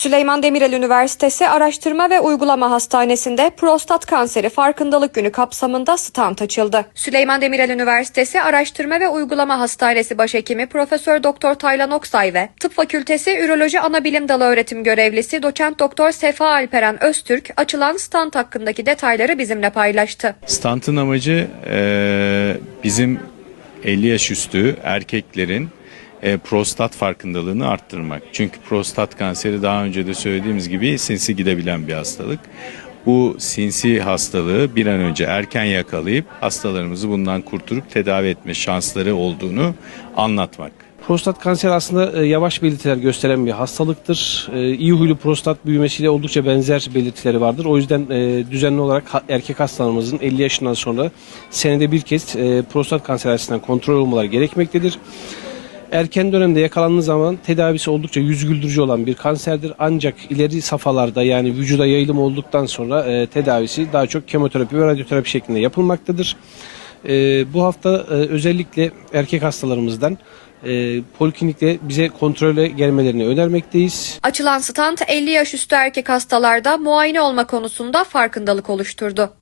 Süleyman Demirel Üniversitesi Araştırma ve Uygulama Hastanesi'nde prostat kanseri farkındalık günü kapsamında stand açıldı. Süleyman Demirel Üniversitesi Araştırma ve Uygulama Hastanesi Başhekimi Profesör Doktor Taylan Oksay ve Tıp Fakültesi Üroloji Anabilim Dalı öğretim görevlisi Doçent Doktor Sefa Alperen Öztürk açılan stand hakkındaki detayları bizimle paylaştı. Stantın amacı e, bizim 50 yaş üstü erkeklerin e, prostat farkındalığını arttırmak. Çünkü prostat kanseri daha önce de söylediğimiz gibi sinsi gidebilen bir hastalık. Bu sinsi hastalığı bir an önce erken yakalayıp hastalarımızı bundan kurtarıp tedavi etme şansları olduğunu anlatmak. Prostat kanseri aslında e, yavaş belirtiler gösteren bir hastalıktır. E, İyi huylu prostat büyümesiyle oldukça benzer belirtileri vardır. O yüzden e, düzenli olarak erkek hastalarımızın 50 yaşından sonra senede bir kez prostat kanseri açısından kontrol olmaları gerekmektedir. Erken dönemde yakalandığı zaman tedavisi oldukça yüz güldürücü olan bir kanserdir. Ancak ileri safhalarda yani vücuda yayılım olduktan sonra e, tedavisi daha çok kemoterapi ve radyoterapi şeklinde yapılmaktadır. E, bu hafta e, özellikle erkek hastalarımızdan e, poliklinikte bize kontrole gelmelerini önermekteyiz. Açılan stand 50 yaş üstü erkek hastalarda muayene olma konusunda farkındalık oluşturdu.